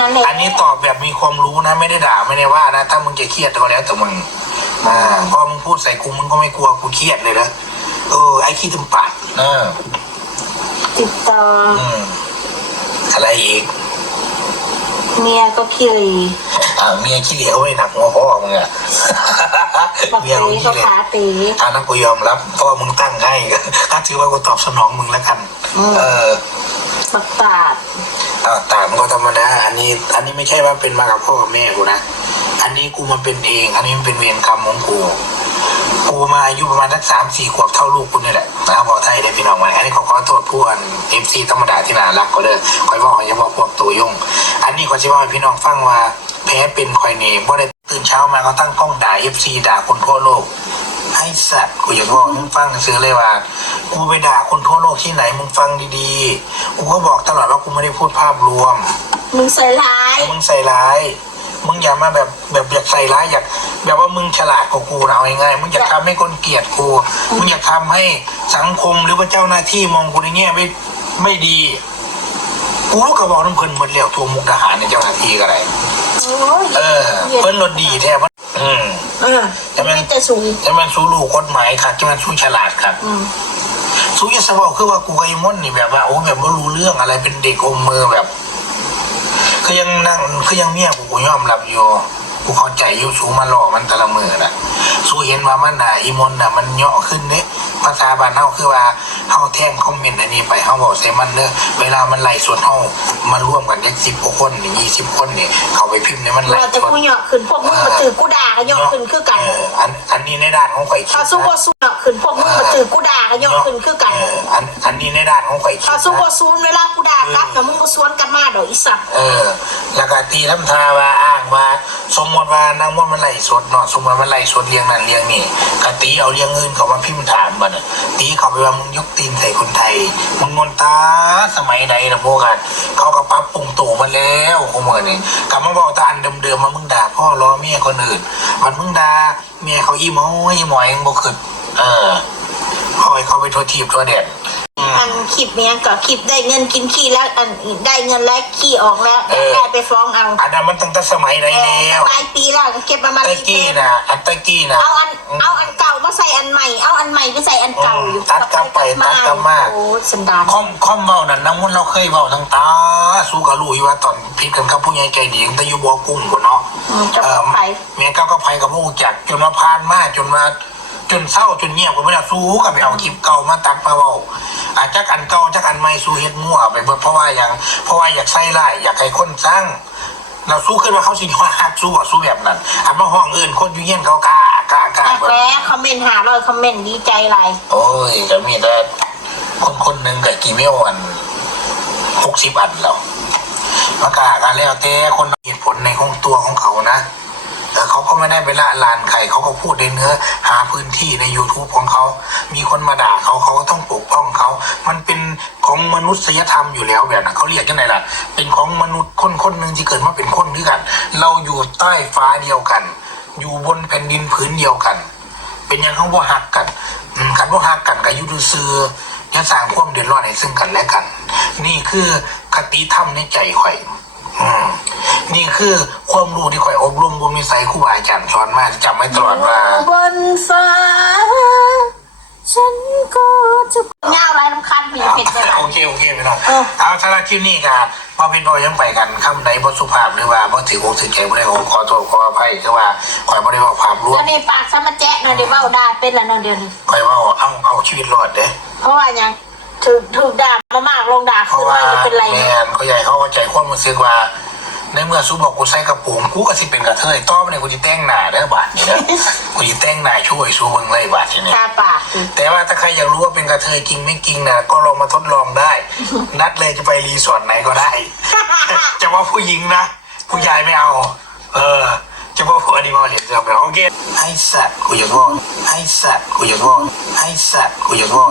นั้นแหละอันนี้ตอบแบบมีความรู้นะ ไม่ได้ด่าไม่ได้ว่านะ ถ้ามึงจะเครียดก็แล้วแต่มึงอ่าพอมึงพูดใส่กูมึงก็ไม่กลัวกูเครียดเลยนะเออไอ้ขี้ตึมปากเออติดต่ออืมอะไรอีกเมียก็ขี้หรีอ่าเมียขี้เหลียวไว้หนักหัวพ่อมึงอะบักเมียตีมึงก็ขี้เหลียวขาตีอันนั้นกูยอมรับเพราะว่ามึงตั้งให้ก็ถือว่ากูตอบสนองมึงแล้วกัน เออบักตาดอ่าต่างก็ธรรมดา อันนี้ อันนี้ไม่ใช่ว่าเป็นมากับพ่อกับแม่กูนะ อันนี้กูมาเป็นเอง อันนี้มันเป็นเวรกรรมของกู กูมาอายุประมาณสักสามสี่ขวบเท่าลูกกูนี่แหละนะบอกไทยได้พี่น้องมาอันนี้ขอขอโทษผู้อันเอฟซีธรรมดาที่น่ารักก็เด้อคอยบอกอย่าบอกพวกตัวยง อันนี้ขอจะว่าพี่น้องฟังว่าแพ้เป็นคอยเนบ่ได้ตื่นเช้ามาเขาตั้งกล้องด่าเอฟซีด่าคนทั่วโลก ให้สัตว์กูอยากบอกให้มึงฟังซื้อเลยว่ากูไปด่าคนทั่วโลกที่ไหนมึงฟังดีๆกูก็บอกตลอดว่ากูไม่ได้พูดภาพรวม มึงใส่ร้าย มึงใส่ร้ายมึงอย่ามาแบบแบบอยากใส่ร้ายอยากแบบว่ามึงฉลาดกว่ากูนะเอาง่ายๆมึงอยากทำให้คนเกลียดกู มึงอยากทำให้สังคมหรือว่าเจ้าหน้าที่มองกูในแง่ไม่ไม่ดีกูก็บอกน้ำเพิ่นหมดแล้วทัวมุกทหารในเจ้าหน้าที่ก็ได้โอ้ยเออเพิ่นรถดีแท้มัน อืมเออจะไม่จะสูงจะมันสู้ลูกกฎหมายครับจะมันสู้ฉลาดครับอืมสู้ยศบอกคือว่ากูกับไอ้มดนี่แบบว่าโอ้แบบไม่รู้เรื่องอะไรเป็นเด็กอมมือแบบคือยังนั่งคือยังเมียกูกูยอมรับอยู่กูเข้าใจอยู่สู้มาหล่อมันแตะละมือนะสู้เห็นว่ามันน่ะอีมนน่ะ มันเหาะขึ้นเนี่ย ภาษาบ้านเฮาคือว่าเฮาแท่งคอมเมนต์อันนี้ไปเฮาบอกใส่มันเนอะเวลามันไล่สวนเฮามาร่วมกันยักสิบกว่าคนนี่ยี่สิบคนนี่เขาไปพิมพ์เนี่ยมันไล่เราจะสวนกูเหยาะขึ้นพวกมึงมาถือกูด่าก็เหยาะขึ้นคือกันเอออันอันนี้ในด้านของข่อยคิดถ้านะสู้บ่สู้เหยาะขึ้นพวกมึงมาถือกูด่า ก็เหยาะขึ้นคือกัน เอออันอันนี้ในด้านของข่อยคิดถ้าสู้นะบ่สู้เวลากูด่ากลับแล้วมึงก็สวนกลันมาเดี๋ยวอีสัตว์เออ แล้วก็ตีทำทาว่าอ้างว่า สมมติว่านางมดมันไล่สดเนาะสมมติมันไล่สดเรียงนั้นเรียงนี่กตีเอาเรียงอื่นเขามาพิมพ์ถามบัดน่ะตีเขาไปว่ามึงยกตีนใส่คนไทยมึงมนตาสมัยใดนะพวกกันเขาก็ปรับปรุงตัวมาแล้วกูเหมือนนี่กลับมาบอกตาอันเดิมๆมามึงด่าพ่อล้อเมียคนอื่นมันมึงด่าเมียเขาอีหมอยอีหมอยเองบ่ขึ้นเออ คอยเขาไปทัวทีบทัวแดดอืมอันคลิปเนี้ยก็คลิปได้เงินกินขี้แล้วอันได้เงินแล้วขี้ออกแล้วเออได้ไปฟ้องเอาอันนั้นมันตั้งแต่สมัยไหนเอแล้อวหลายปีแล้วก็เก็บมามาตะรีเทกี้สนะอันตะกี้นะเอาอันเอาอันเก่ามาใส่อันใหม่เอาอันใหม่ไปใส่อันเก่าอยู่ตัดกลับไปตัดกลับมาโอ้สันดานคอมคอมเบานั่นน้ำมันเราเคยเบาทั้งตาสู้กับลูกอยู่ว่าตอนพิดกันกับผู้ใหญ่ใจดีตั้งแต่อยู่บัวกุ้งกว่าเนาะอืมจะเออไปเมียก้าวก็ไปกับผู้จักจนมาพานมาจนมา จนเศร้าจนเงียบก็ไม่ได้สู้กับไปเอาคลิปเก่ามาตักมาเบาอาจจะอันเก่าจักอันใหม่สู้เฮ็ดมั่วไปเบิดเพราะว่าอย่างเพราะว่าอยากใส่ไล่อยากให้คนสร้างเราสู้ขึ้นมาเขาสิว่าหักสู้อะสู้แบบนั้นอันมาห้องอื่นคนอยู่เยี่ยนเขากล้ากล้ากล้าแตกเบิดแล้วคอมเมนต์หาร้อยคอมเมนต์ดีใจไรโอ้ยก็มีแต่คนคนหนึ่งกับกี่เมลอันหกสิบอันแล้วประกาศกันแล้วแต่คนเหตุผลในของตัวของเขานะแต่เขา ก็ไม่ได้ไปละลานใครเขาก็พูดในเนื้อ หาพื้นที่ใน YouTube ของเขา มีคนมาด่าเขาเขาก็ต้องปกป้องเขา มันเป็นของมนุษยธรรมอยู่แล้วแบบนั้นเขาเรียกยังไงล่ะ เป็นของมนุษย์คนคนหนึ่งที่เกิดมาเป็นคนด้วยกัน เราอยู่ใต้ฟ้าเดียวกัน อยู่บนแผ่นดินผืนเดียวกัน เป็นอย่างเขาบ่หักกันอืมกันบ่าหักกันกับยุทธซื้อๆยังสร้างความเดือดร้อนให้ซึ่งกันและกัน นี่คือคติธรรมในใจข่อยอืมนี่คือ ความรู้ที่ข่อยอบรมบ่มีไสครูบาอาจารย์สอนมาจำไว้ตลอดว่า บนฟ้า ฉันก็จะเงาไรลำคันมีเป็ดได้ไหมโอเคโอเคพี่น้องเออ เอาสำหรับคลิปนี้ครับมาเป็นบอยังไปกันคำใดบ่สุภาพหรือว่าบ่ถืออกถือใจบ่ได้ขอโทษขออภัยคือว่าข่อยบ่ได้บอกภาพรวแล้มวนี่ปากซะมาแจ๊ะหน่อยเดี๋ยวเบ้าด่าเป็นละหน่อยเดียวนึงข่อยว่าเอาเอาชีวิตรอดเด้ เพราะว่ายังถูกถูกด่ามามากลงด่าเพขึ้ราะนว่ามาจะเป็นไร แม่นเขาใหญ่เขาเข้าใจความรู้สึกว่า ในเมื่อซูบอกกูใส่กระโปรงกูก็สิเป็นกระเทยต้อมเนี่ยกูจะแต่งหน้าเด้อบาทนี่เด้อกูจะแต่งหน้าช่วยซูเบิ่งเลยบาททีนี้ตาปากสิแต่ว่าถ้าใครอยากรู้ว่าเป็นกระเทยจริงไม่จริงนะก็ลองมาทดลองได้ นัดเลยจะไปรีสอร์ทไหนก็ได้ จะว่าผู้หญิงนะผู้ชายไม่เอา เออจะว่าผู้อนิมอลเห็นจะไปโอเคให้สัตว์กูอยากบอกให้สัตว์กูอยากบอกให้สัตว์กูอยากบอก